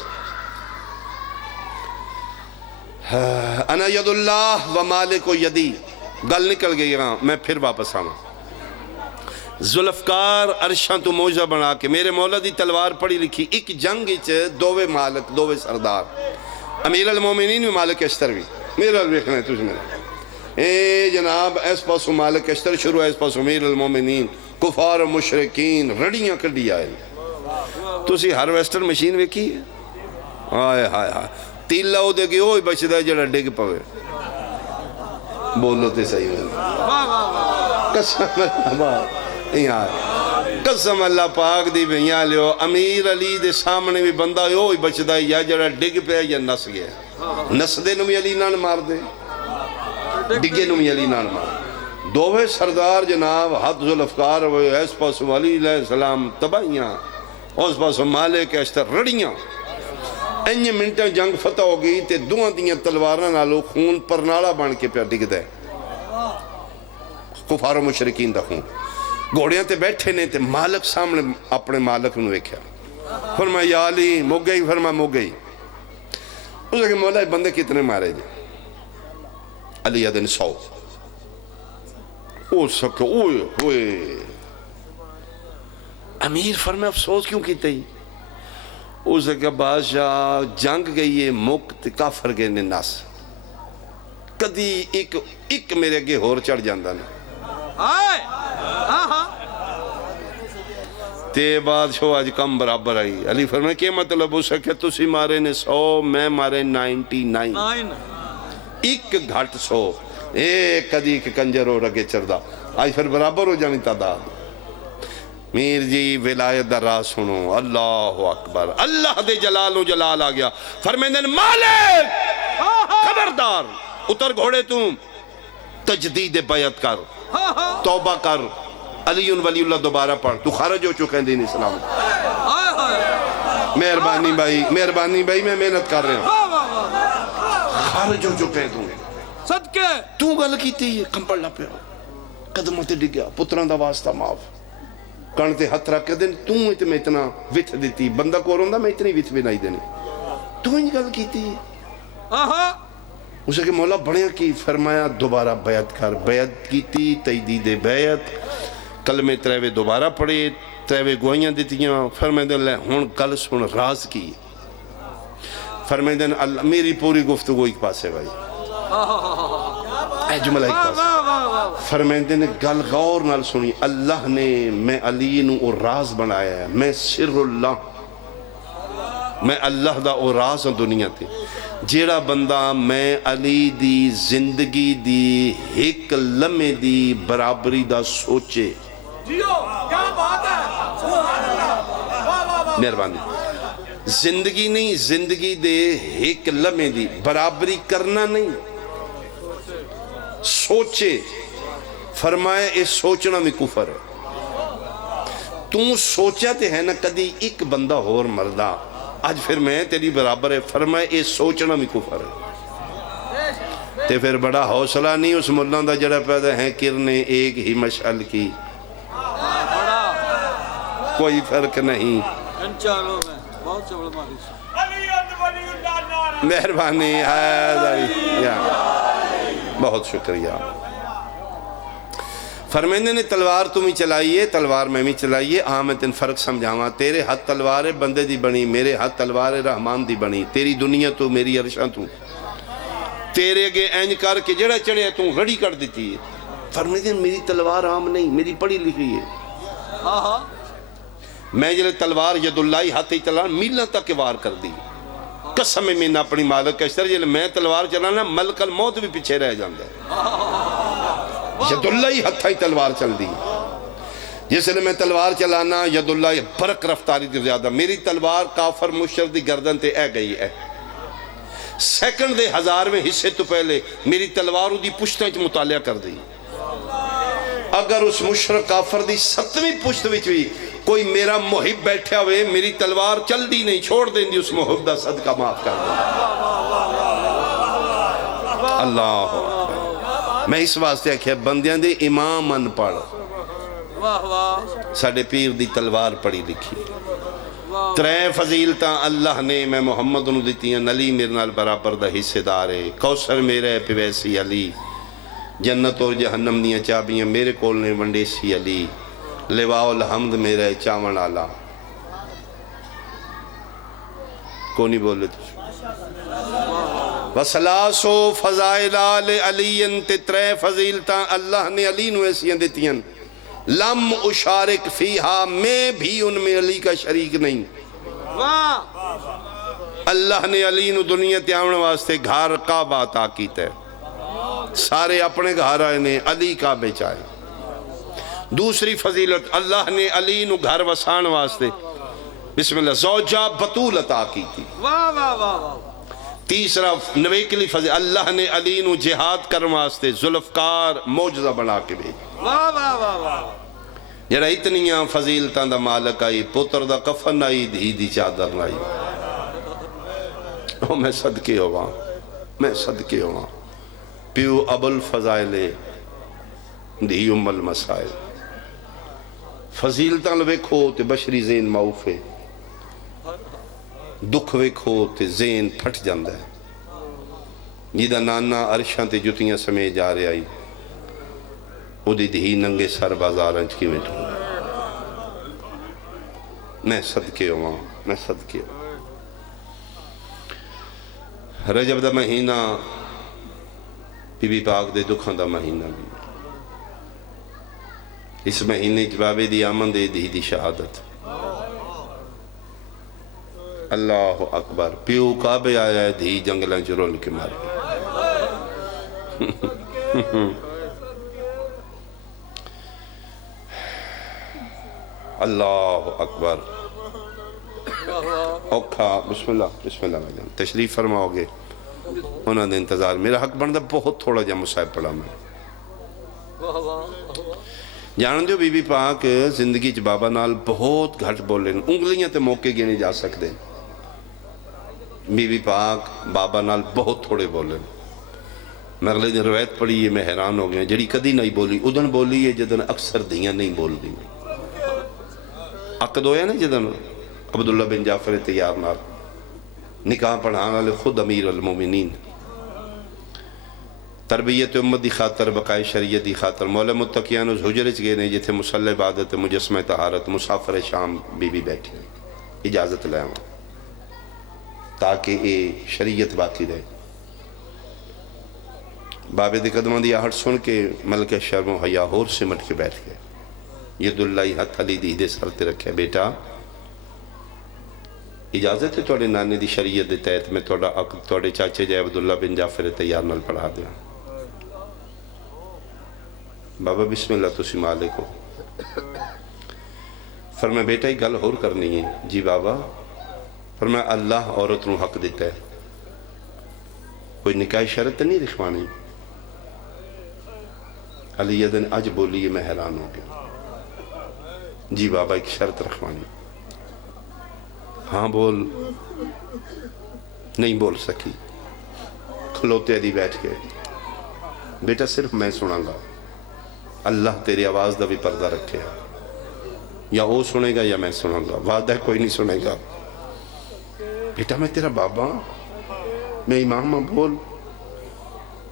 انا ید اللہ و مالک و یدی گل نکل گئی. ہاں میں پھر واپس آنا. ذوالفقار عرشاں تو موجہ بنا کے میرے مولا دی تلوار پڑھی لکھی. ایک جنگ دووے مالک دووے سردار امیر المومنین بھی مالک اشتر بھی میرا دیکھنا ہے تجھ میرا. اے جناب اس پاسو مالک اشتر شروع ہے اس پاسو امیر المومنین کفار و مشرکین رڑیاں کڑی آئے. تسی ہر ویسٹر مشین ویکھی ہے. آئے ہائے ہائے تیلہ ہو دے گی ہوئی بچ دے جڑا ڈگ پوے بولو تے صحیح میں واہ واہ واہ قسم اللہ یار قسم اللہ پاک دی بھیاں لیو امیر علی دے سامنے بھی بندہ یو ہی بچدا ہے یا جڑا ڈگ پیا یا نس گیا نس دے نو بھی علی نان مار دے ڈگے نو بھی علی نان مار دووے سردار جناب حد ذوالافقار ہوئے اس پاس علی علیہ السلام تباہیاں اس پاس مالک اشتر رڑیاں انج منٹاں جنگ فتح ہو گئی تے دوہاں دیاں تلواراں نالو خون پرنالا بن کے پیا ڈگ دے کفار و مشرکین دا خون گھوڑیاں تے بیٹھے نے تے مالک سامنے اپنے مالک نو ویکھیا فرمایا یا علی مک گئی فرمایا مک گئی اس نے کہ مولا بندے کتنے مارے جی علی ادن 100 او سکے اوئے ہوئے امیر فرمایا افسوس کیوں کیتے ہی اس نے کہا بادشاہ جنگ گئی ہے مکت کافر گئے نے ناس کدی ایک میرے اگے ہور چڑھ جاندہ نا آئے ہاں تے بادشاہ آج کم برابر آئی علی فرمایا کیا مطلب ہو سکے تسی مارے نے 100 میں مارے 99 ایک گھٹ 100 ایک کدی ایک کنجر ہو رگے چردہ آج پھر برابر ہو جانی تعداد میر جی ولایت دا راہ سنو اللہ اکبر اللہ دے جلال و جلال آ گیا فرمیندن مالک خبردار اتر گھوڑے تم تجدید بیعت کر توبہ کر علی ولی اللہ دوبارہ پڑھ تو خارج ہو چکے ہیں دین اسلام مہربانی بھائی میں محنت کر رہا ہوں خارج ہو چکے ہیں تم صدقے تو گل کیتی ہے کمپڑ لا پیا قدموں تے ڈگیا پتران دا واسطہ معاف کانتے ہتھ رکھ دیں تو میں اتنا وچ دیتی بندہ کو روندہ میں اتنی وچ بھی نہیں دینی تو انج گل کیتی اسے کہ مولا بڑھیا کی فرمایا دوبارہ بیعت کر بیعت کیتی تجدید بیعت کلمے تریوے دوبارہ پڑھے تریوے گوائیاں دیتیاں فرمائدن لے ہون کل سن راز کی فرمائدن اللہ میری پوری گفتگو ایک پاسے بھائی اے جملہ ایک پاسے فرمائدن گل غور نال سنی اللہ نے میں علی نو او راز بنایا ہے میں سر اللہ میں اللہ دا او راز ہوں دنیا تے جیڑا بندہ میں علی دی زندگی دی ایک لمحے دی برابری دا سوچے مہربانی زندگی نہیں زندگی دے ایک لمحے دی برابری کرنا نہیں سوچے فرمائے اس سوچنا میں کفر ہے تو سوچا تے ہے نا کدی ایک بندہ ہور مردہ آج پھر میں تیری برابر ہے فرمائے اس سوچنا میں کفر ہے تے پھر بڑا حوصلہ نہیں اس ملان دا جڑا پیدا ہیں کرنے ایک ہی مشعل کی کوئی فرق نہیں مہربانی بہت شکریہ فرمیندے نے تلوار تمہیں چلائیے تلوار میں بھی چلائیے میں تین فرق سمجھاواں تیرے ہاتھ تلوار بندے دی بنی میرے ہاتھ تلوار رحمان دی بنی تیری دنیا تو میری عرشاں تو تیرے اگے اینج کر کے جڑا چڑھے تو رڑی کر دیتی ہے فرمیندے میری تلوار عام نہیں میری پڑھی لکھی ہے میں جلے تلوار ید اللہ ہاتھ ہی تلوار میلہ تک وار کر دی قسم میں نہ اپنی مالک کشتر جلے میں تلوار چلانا ملک الموت بھی پیچھے رہ جاندے ید اللہ ہی ہتھائی تلوار چل دی جس لئے میں تلوار چلانا ید اللہ برق رفتاری دی زیادہ میری تلوار کافر مشرک دی گردن تے اے گئی ہے سیکنڈ دے 1000 میں حصے تو پہلے میری تلوار دی پشتیں مطالعہ کر دی اگر اس مشرک کافر دی 7ویں پشت وچ بھی کوئی میرا محب بیٹھا ہوئے میری تلوار چل دی نہیں چھوڑ دیں دی اس محب دا صدقہ معاف کر دیں اللہ میں اس واسطے کہا بندیاں دے امام ان پڑھ ساڑھے پیر دی تلوار پڑھی لکھی 3 فضیلتاں اللہ نے میں محمد انہوں دیتی ہیں علی میرے نال برابر دا حصے دارے کوثر میرے پیویسی علی جنت اور جہنم دیاں چابیاں میرے کول نے ونڈے سی علی لواء الحمد میرے چاون آلہ کونی بولے تو وَسَلَاسُ فَضَائِلَ عَلِيٍ تے 3 فضیلتاں اللہ نے علی نو ایسیاں دیتی ہیں لم اشارک فیہا میں بھی ان میں علی کا شریک نہیں اللہ نے علی نو دنیا تیاون واسطے گھر کعبہ عطا کیتا ہے سارے اپنے گھر آئے نے، علی کعبے چائے۔ دوسری فضیلت، اللہ نے علی نو گھر وسان واسطے بسم اللہ زوجہ بطول عطا کی تھی۔ واہ واہ واہ واہ۔ تیسرا نویکلی فضیلت، اللہ نے علی نو جہاد کرنے واسطے ذوالفقار معجزہ بنا کے بھیجا۔ واہ واہ واہ واہ۔ جڑا اتنیاں فضیلتاں دا مالک آئی، پتر دا کفن آئی، دھی دی چادر آئی۔ او میں صدقے ہوا، میں صدقے ہوا، پیو ابو الفضائل دھی ام المسائل۔ فضیلتاں ویکھو تے بشری ذہن معوف ہے، دکھ ویکھو تے ذہن پھٹ جاندا ہے۔ جیدہ نانا عرشاں تے جتیاں سمے جا رہے آئی، او دی دھی ننگے سر بازاراں چ کیویں ٹھو۔ میں صدقے ہوا، میں صدقے ہوا۔ رجب دا مہینہ بی بی پاک دے دکھاں دا مہینہ بھی، اس مہینے بابے دی آمن دے دی شہادت۔ اللہ اکبر، پیو کعبے آیا ہے، دھی جنگلاں چ رول کے مار گئی۔ اللہ اکبر، اوکھا۔ بسم اللہ بھائی تشریف فرماؤ گے، انہوں نے انتظار، میرا حق بنتا بہت تھوڑا جا مصائب پڑھا میں۔ جان دیو بی بی پاک زندگی چ بابا نال بہت گھٹ بولے، انگلیاں تے موقع گنے جا سکتے۔ بی بی پاک بابا نال بہت تھوڑے بولے۔ میں اگلے دن روایت پڑھی ہے، میں حیران ہو گیا، جڑی کدی نہیں بولی ادن بولی ہے جدن اکثر دیاں نہیں بول دی۔ عقد ہویا نا جدن عبداللہ بن جعفر تیار نال نکاح پڑھانا والے خود امیر المومنین، تربیت امت دی خاطر، بقائے شریعت دی خاطر مولا متقیان اس حجرے چ گئے نے جتھے مصلی عبادت مجسمہ طہارت مسافر شام بی بی بیٹھی، اجازت لے آؤں تاکہ یہ شریعت باقی رہے۔ بابے دے قدموں دی آہٹ سن کے ملکہ شرم و حیا ہور سمٹ کے بیٹھ گئے، ید اللہ ہتھ علی دی دے سر تے رکھے، بیٹا اجازت ہے توڑے نانے دی شریعت دے تحت میں توڑا عقد توڑے چاچے جائے عبداللہ بن جعفر تیار نال پڑھا دیا۔ بابا بسم اللہ تسی مالک ہو۔ فرمایا بیٹا یہ گل ہور کرنی ہے۔ جی بابا۔ فرمایا اللہ عورت نو حق دیتا ہے، کوئی نکاح شرط نہیں رکھوانی۔ علی یدن اج بولی ہے، میں حیران ہو گیا۔ جی بابا ایک شرط رکھوانی۔ ہاں بول۔ نہیں بول سکی، کھلوتے علی بیٹھ کے۔ بیٹا صرف میں سناں گا، اللہ تیری آواز دا بھی پردہ رکھے، یا وہ سنے گا یا میں سناں گا، وعدہ کوئی نہیں سنے گا۔ بیٹا میں تیرا بابا، میں امام ہوں، بول۔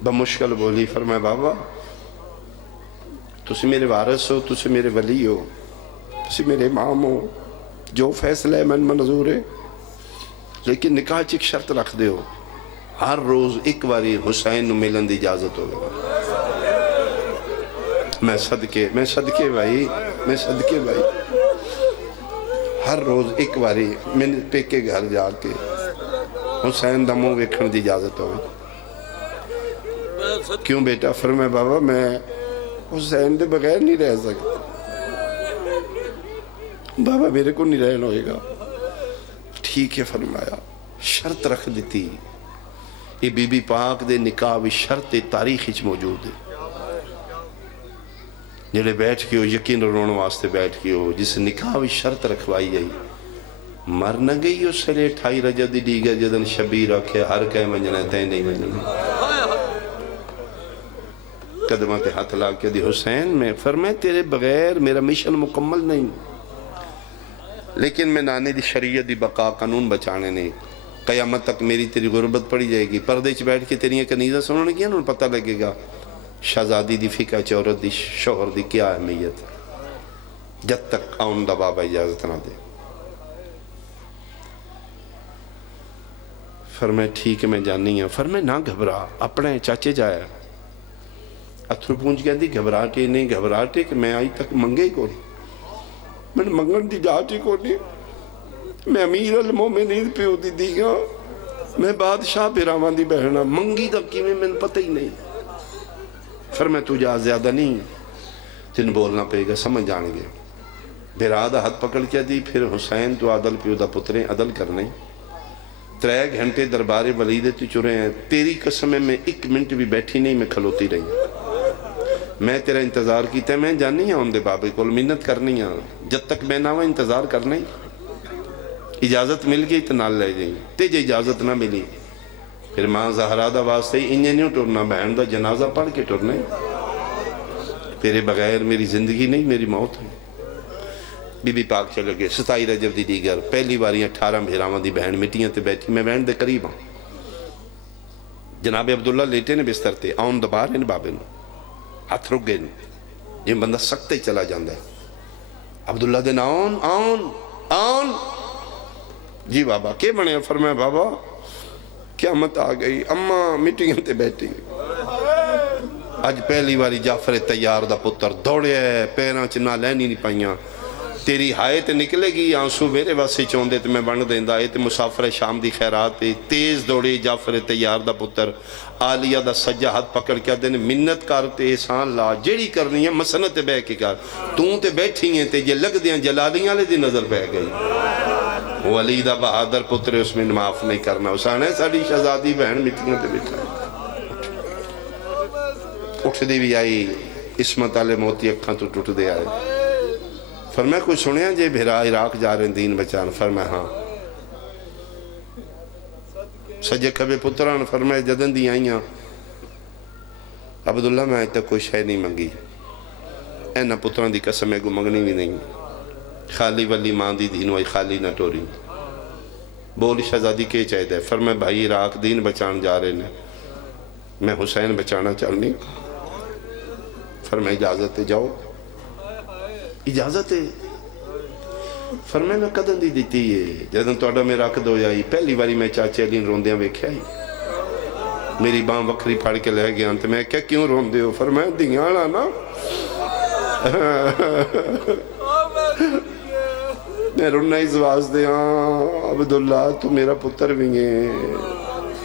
بمشکل بولی۔ فرمایا بابا تسی میرے وارث ہو، تسی میرے ولی ہو، تسی میرے امام ہو، جو فیصلہ ہے من منظور ہے، لیکن نکاح چ ایک شرط رکھ دے ہو، ہر روز ایک باری حسین نو ملن دی اجازت ہوگا۔ میں صدقے بھائی، میں صدقے بھائی، ہر روز ایک باری میں پیکے گھر جا کے حسین دا منہ ویکھن دی اجازت ہوگی۔ کیوں بیٹا؟ فرمایا بابا میں حسین دے بغیر نہیں رہ سکتا، بابا میرے کو نہیں رہنا ہوئے گا۔ ٹھیک ہے فرمایا، شرط رکھ دیتی۔ یہ بی بی پاک دے نکاح بھی شرط تاریخ اچ موجود ہے، جڑے بیٹھ کے ہو یقین رون واسطے بیٹھ کے ہو، جس نکاح بھی شرط رکھوائی گئی، مر نہ گئی اس سے 28 رجب دی ڈیگر جدن شبیر رکھے ہر کہے منجنا تے نہیں منجنا، قدمہ تے ہاتھ لا کے دی حسین میں فرمائے تیرے بغیر میرا مشن مکمل نہیں، لیکن میں نانے دی شریعت دی بقا قانون بچانے نہیں، قیامت تک میری تیری غربت پڑی جائے گی، پردے چ بیٹھ کے تیریاں کنیزہ سننے گیا انہوں پتہ لگے گا شہزادی دی فقہ عورت دی شوہر دی کیا اہمیت، جب تک آن دا بابا اجازت نہ دے۔ فرمائے ٹھیک ہے میں جانی ہوں۔ فرمائے نہ گھبرا، اپنے چاچے جایا۔ اتھرو پونچ گیا دی گھبراٹے نہیں، گھبراٹے کہ میں آئی تک منگے ہی کو نہیں، میں نے منگن دی جاتی کو نہیں، میں امیر المومنین پہ ہوتی دی گا، میں بادشاہ پہ رامان دی بہنا، منگی تک کی میں پتہ ہی نہیں۔ فرمایا تو جا زیادہ نہیں تین بولنا پے گا سمجھ جان گے بھرا دا ہاتھ پکڑ کے دی پھر حسین تو عدل پیو دا پتریں عدل کرنے 3 گھنٹے دربار ولید تو چرے ہیں تیری قسم ہے میں 1 منٹ بھی بیٹھی نہیں میں کھلوتی رہی میں تیرا انتظار کیتا ہے میں جانی ہوں دے بابے کو منت کرنی ہوں جب تک میں نہ ہوں انتظار کرنا اجازت مل گئی تو نال لے جائیں تیجے اجازت نہ ملی پھر ماں زہرا دا واسطے انہیں نہیں ٹرنا بہن دا جنازہ پڑھ کے ٹرنا تیرے بغیر میری زندگی نہیں میری موت ہے بی بی پاک چلے گئے 27 رجب دی دیگر پہلی باری 18 بھیراواں دی بہن مٹیاں تے بیٹھی میں بہن دے قریب ہوں جناب عبداللہ لیٹے نے بستر تے آن دبار ہیں بابے نے ہاتھ رک گئے یہ بندہ سکتے چلا جاندہ ہے عبداللہ دے آن آن آن جی بابا کیا بنے فرمایا بابا قیامت آ گئی اماں مٹیاں تے بیٹھی آج پہلی باری جعفر تیار دا پتر دوڑے پیراں چنا لینی نہیں پائیاں تیری ہائے تے نکلے گی آنسو میرے واسے چوندے تے میں بن دیندہ اے تے مسافر شام دی خیرات تے تیز دوڑے جعفر تیار دا پتر آلیہ دا سجا ہاتھ پکڑ کے دن منت کر تے احسان لا جیڑی کرنی ہے مسنت تے بے کے کر توں تے بیٹھی ہیں تے جے لگ دیاں جلالیاں لے دی نظر بے گئی وہ علی دا بہادر پتر اس میں معاف نہیں کرنا حسین ہے ساڑی شہزادی بہن مٹیاں تے بیٹھا اٹھ دی بھی آئی اسمت آلے موتی اکھاں تو ٹوٹ دے آئے فرمایا کوئی سنیا جے بھیرا عراق جا رہے ہیں دین بچان فرمایا ہاں سجے کبھے پتران فرمایا جدن دی آئیاں عبداللہ میں آج تک کوئی شے نہیں منگی اینا پتران دی قسم ہے کو منگنی بھی نہیں خالی ولی ماں دی دین وائی خالی نہ ٹوری بولی شہزادی کے چاہے دے فرمایا بھائی عراق دین بچان جا رہے ہیں میں حسین بچانا چاہنی فرمایا اجازت ہے جاؤ اجازت ہے فرمایا میں قدم دی دیتی ہے جدن توڑا میں رکھ دو جائی پہلی باری میں چاچے علی روندیاں ویکھیا ہی میری باں وکری پھاڑ کے لے گیا تو میں کیا کیوں روندے ہو فرمایا دیانا نا میں رونا اس واسطے ہاں عبداللہ تو میرا پتر بھی ہے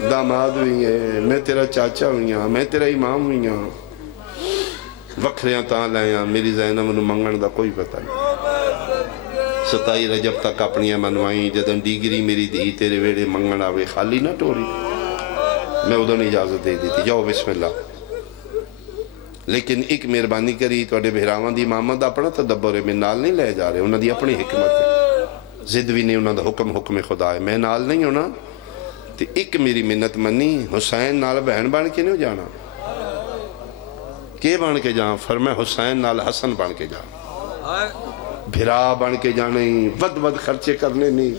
داماد بھی ہے میں تیرا چاچا بھی ہاں میں تیرا امام بھی ہاں وکھریاں تاں لائیاں میری زینب انہوں منگن دا کوئی پتہ نہیں 27 رجب تک اپنی منوائیں جدن ڈیگری میری دی تیرے ویڑے منگن آوے خالی نہ ٹوری میں ادھر نے اجازت دے دیتی جاؤ بسم اللہ لیکن ایک مہربانی کری تو اڈے بہراوان دی محمد اپنا تدبر ہے میں نال نہیں لے جا رہے انہوں دی اپنی حکمت ہے زد بھی نہیں انہوں دا حکم خدا ہے میں نال نہیں ہونا تو ایک میری منت منی حسین نال بہن بان کے نہیں جانا کے بان کے جانا فرمایا حسین نال حسن بان کے جانا بھرا بان کے جانے ود خرچے کرنے نہیں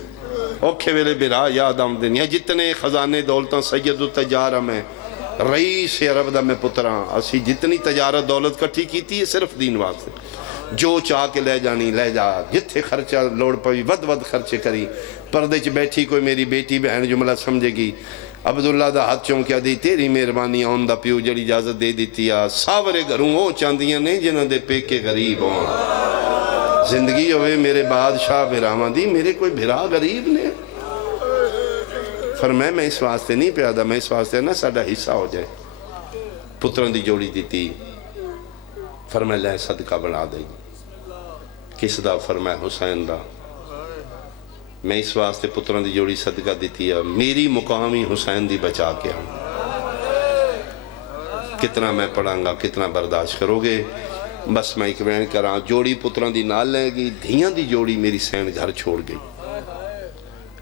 اوکھے ویلے بھرا یاد آمدنی ہے جتنے خزانے دولتاں سید التجارہ میں رئیس عرب دا میں پتران اسی جتنی تجارت دولت کٹھی کی تھی صرف دین واسطے جو چاہ کے لے جانی لے جا جتھے خرچہ لوڑ پوی ود خرچے کری پردے چ بیٹھی کوئی میری بیٹی بہن جملہ سمجھے گی عبداللہ دا ہاتھ چوم کیا دی تیری مہربانی آن دا پیو جڑی اجازت دے دیتی آ ساورے گھروں وہ چاندیاں نہیں جنہاں دے پیکے غریب ہوں زندگی ہوئے میرے بادشاہ بھراواں دی میرے کوئی بھرا غریب نے فرمایا میں اس واسطے نہیں پیادا میں اس واسطے نہ ساڑا حصہ ہو جائے پتران دی جوڑی دیتی فرمایا لے صدقہ بنا دے کس دا فرمایا حسین دا میں اس واسطے پتران دی جوڑی صدقہ دیتی ہے میری مقامی حسین دی بچا کے ہوں کتنا میں پڑھاں گا کتنا برداشت کرو گے بس میں ایک بیان کراں جوڑی پتران دی نال لے گی دھیاں دی جوڑی میری سین گھر چھوڑ گئی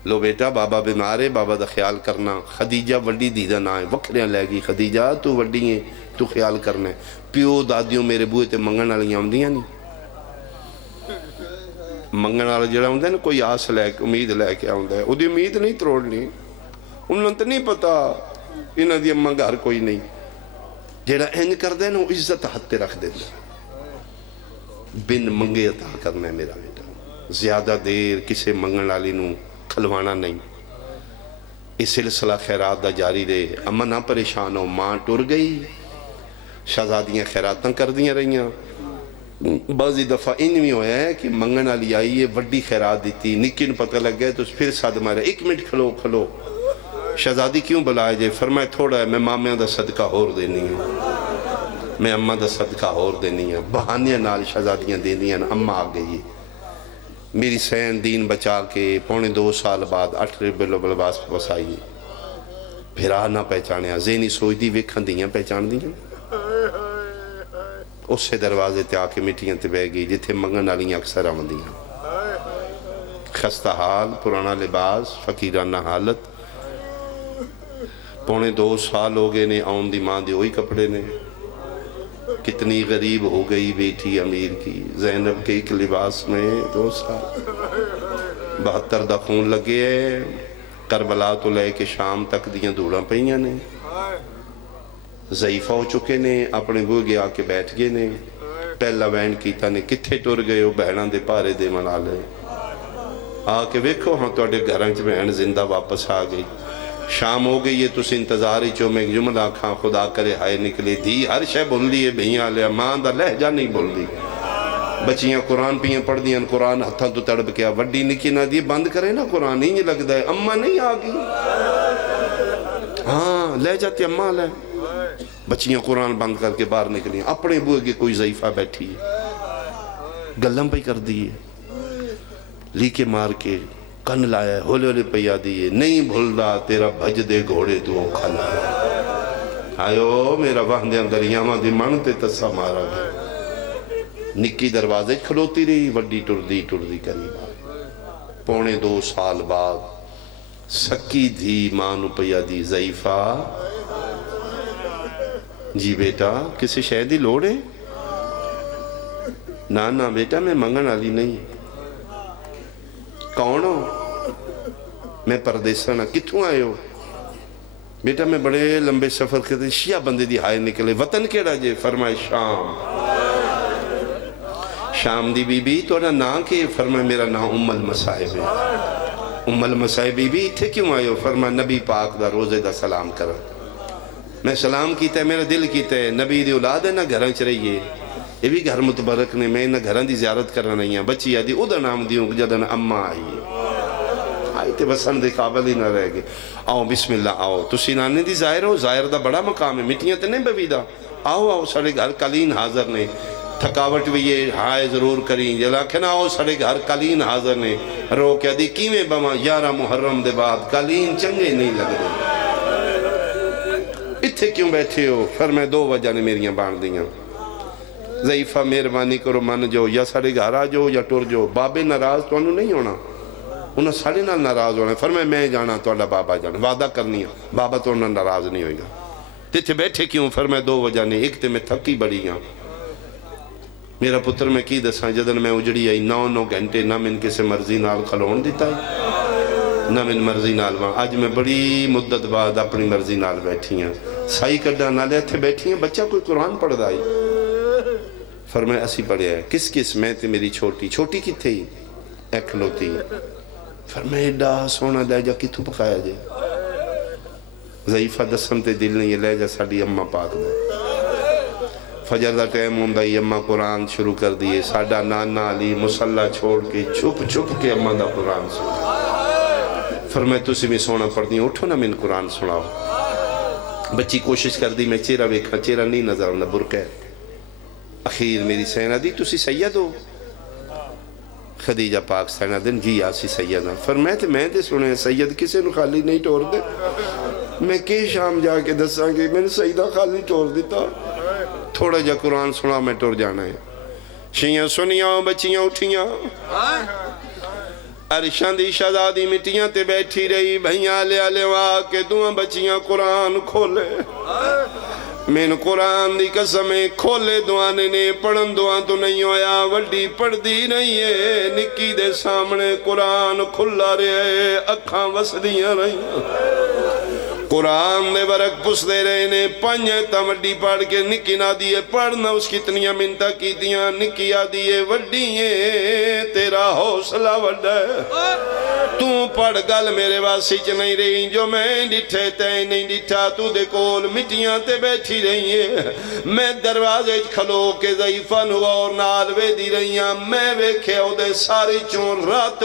لو بیٹا بابا بیمارے بابا دا خیال کرنا خدیجہ وڈی دیدہ نہ ہے وکھریاں لے گی خدیجہ تو وڈی ہیں تو خیال کرنا ہے پیو دادیوں میرے بوئے تے منگن والیاں آمدیاں نہیں منگن والا جڑا ہوندہ ہے نا کوئی آس لے کے امید لے کے آؤندہ ہے وہ دی امید نہیں تروڑنی انہوں نے نہیں پتا انہوں دی اماں گھر کوئی نہیں جڑا انج کر دے نا وہ عزت ہاتھ رکھ دے بن منگے عطا کرنا ہے میرا بیٹا زیادہ دیر کسے منگن والی نوں کھلوانا نہیں اس سلسلہ خیرات دا جاری رہے اما نہ پریشان ہو ماں ٹر گئی شہزادیاں خیراتاں کر دیاں رہیاں بعضی دفعہ انوی ہویا ہے کہ منگن والی آئی ہے وڈی خیرات دیتی نکن پتہ لگ گئے تو پھر صدمہ رہے 1 منٹ کھلو شہزادی کیوں بلائے جے فرمائے تھوڑا ہے میں مامیاں دا صدقہ اور دینی ہوں میں اماں دا صدقہ اور دینی ہاں، بہانے نال شہزادیاں دینی ہیں، اماں آ گئی ہے میری سین دین بچا کے 2.25 سال بعد 8 ربیع الاول وسائی، بھرا نہ پہچانیا، ذہنی سوچ دی ویکھن دیاں پہچان دیاں، اسے دروازے تے آ کے مٹیاں تے بہ گئی جتھے منگن والیاں اکثر آوندیاں، خستہ حال، پرانا لباس، فقیرانہ حالت، 2.25 سال ہو گئے نے آن دی ماں دے وہی کپڑے نے، کتنی غریب ہو گئی بیٹی امیر کی، زینب کے ایک لباس میں 2 سال، 72 دا خون لگے ہے، کربلا تو لے کے شام تک دیاں دوڑاں پہیاں نے، ضعیفہ ہو چکے نے، اپنے بوئے گیا کے بیٹھ گئے نے، پہلا وینڈ کیتا نے کتھے ٹر گئے ہو بہناں دے پارے دے منا لے، آ کے ویکھو ہاں تو اڈے گھراں چ بہن زندہ واپس آ گئی، شام ہو گئی ہے تُس انتظار ہی چو میں جملہ کھاں خدا کرے ہائے نکلے دی، ہر شے بھول دیئے بھیاں لیا، ماں دا لہجہ نہیں بھول دی، بچیاں قرآن پیاں پڑھ دیاں، قرآن ہتھاں تو تڑپ کیا، وڈی نکی نہ دی بند کرے نا قرآن، ہی نہیں لگتا ہے، اممہ نہیں آگئی، ہاں لے جاتے اممہ لے، بچیاں قرآن بند کر کے باہر نکلیں، اپنے بوئے کے کوئی ضعیفہ بیٹھی ہے، گلم پہ کر دیئے، لیکے مار کے، کن لائے ہولے ہولے پیا دیئے، نہیں بھول رہا تیرا بھج دے گھوڑے تو کھلا، آئیو میرا وہندیاں دریاں دی منتے تسا مارا گیا، نکی دروازے کھلوتی رہی، وڈی ٹر دی قریب، 2.25 سال بعد سکی دھی مانو پیا دی ضعیفہ، جی بیٹا کسی شہدی لوڑے؟ نا بیٹا میں منگن علی نہیں، کون ہو؟ میں پردیسہ نہ، کتھوں آئے ہو؟ بیٹا میں بڑے لمبے سفر کرتے شیعہ بندے دی ہائے نکلے، وطن کیڑا جے؟ فرمائے شام، شام دی بی بی توڑا نا کے؟ فرمائے میرا نا ام المصائب ہے، ام المصائب بی بی تھے کیوں آئے ہو؟ فرمائے نبی پاک دا روزے دا سلام کرا، میں سلام کیتا ہے میرا دل کیتا ہے، نبی دی اولاد ہے نا گھراں چ رہیے، یہ بھی گھر متبرک نے، میں نہ گھراں دی زیارت کرنا نہیں ہیں، بچی آدھی ادھا نام دیوں جدن اممہ آئی آئی تے بسن دے قابل ہی نہ رہ گئے، آؤ بسم اللہ آؤ، تسی نانے دی ظاہر ہو، ظاہر دا بڑا مقام ہے، مٹیاں تے نہیں بویدہ، آؤ ساڑے گھر قالین حاضر نے، تھکاوٹ بھی یہ ہائے ضرور کریں، جلا کھنا آؤ ساڑے گھر قالین حاضر نے، رو کیا دی کیویں بما 11 محرم دے بعد قالین چنگے نہیں لگ رہے، اتھے کیوں بیٹھے ہو؟ فرمائے 2 وجہ نے میریاں باندھ دیاں، ضعیفہ مہربانی کرو من جو، یا ساڑے گھر آ جو یا ٹر جو، بابے ناراض تو انہوں نہیں ہونا، انہوں ساڑے نال ناراض ہونا، فرمائے میں جانا تو اللہ بابا جانا، وعدہ کرنی ہے، بابا تو انہوں ناراض نہیں ہوئے گا، تیتھے بیٹھے کیوں؟ فرمائے 2 وجہ نے، ایک تے میں تھکی بڑی گا، میرا پتر میں کی دساں جدن میں اجڑی آئی 9 گھنٹے نہ من کسے مرضی نال کھلون دیتا ہے، نہ من مرضی نال وہاں، آج میں بڑی مدت بعد اپنی مرضی نال بیٹھی ہیں، سائی کڈا نالے تھے بیٹھی ہیں، بچہ کوئی قرآن پڑھ دائی، فرمائے اسی پڑھے ہیں، کس میں تے میری چھوٹی کی تھے ایک کھلوتی، فرمائے ایڈا سونا لہجہ کتھوں پکایا جے؟ ضعیفہ دسن تے دل نہیں، یہ لہجہ ساڑی اممہ پاک دے، فجر دا ٹائم ہوندائی اممہ قرآن شروع کر دیئے، ساڑا نانا علی مسلح چھوڑ کے چھپ کے اممہ دا قرآن سنا، فرمائے تُسی میں سونا پڑھ دی، اٹھو نا من قرآن سناؤ، بچی کوشش کر دی میں چہرہ ویکھا، چہرہ نہیں نظر ہونا برکہ، اخیر میری سینہ دی تُسی سید ہو؟ خدیجہ پاک سینہ دن جی آسی سیدہ، فرمائے میں تے سنے سید کسے نو خالی نہیں ٹور دے، میں کے شام جا کے دساں گے میں نے سیدہ خالی ٹور دیتا، تھوڑا جا قرآن سنا میں ٹور جانا ہے، شیعہ سنیاں بچیاں اٹھیاں، عرشان دی شہزادی مٹیاں تے بیٹھی رہی، بھیاں لے آلے وہاں کے دعا بچیاں قرآن کھولے، میں نے قرآن دی قسمیں کھولے دعانے نے، پڑھن دعا تو نہیں ہویا، وڈی پڑھ دی نہیں ہے، نکی دے سامنے قرآن کھلا رہے، اکھاں وس دیاں رہی، قرآن دے ورق پس دے رہے نے، پنجے تا وڈی پڑھ کے نکی نہ دیئے، پڑھنا اس کتنیاں منتہ کی دیاں، نکی آ دیئے وڈیئے، تیرا حوصلہ وڈا ہے، تو پڑھ گل میرے واسچ نہیں رہی، جو میں ڈٹھے تے نہیں ڈٹھا، تو دے کول مٹیاں تے بیٹھی رہی ہے، میں دروازے کھلو کے ضعیفہ نغور نال وے دی رہی ہیں، میں ویکھے او دے ساری چون رات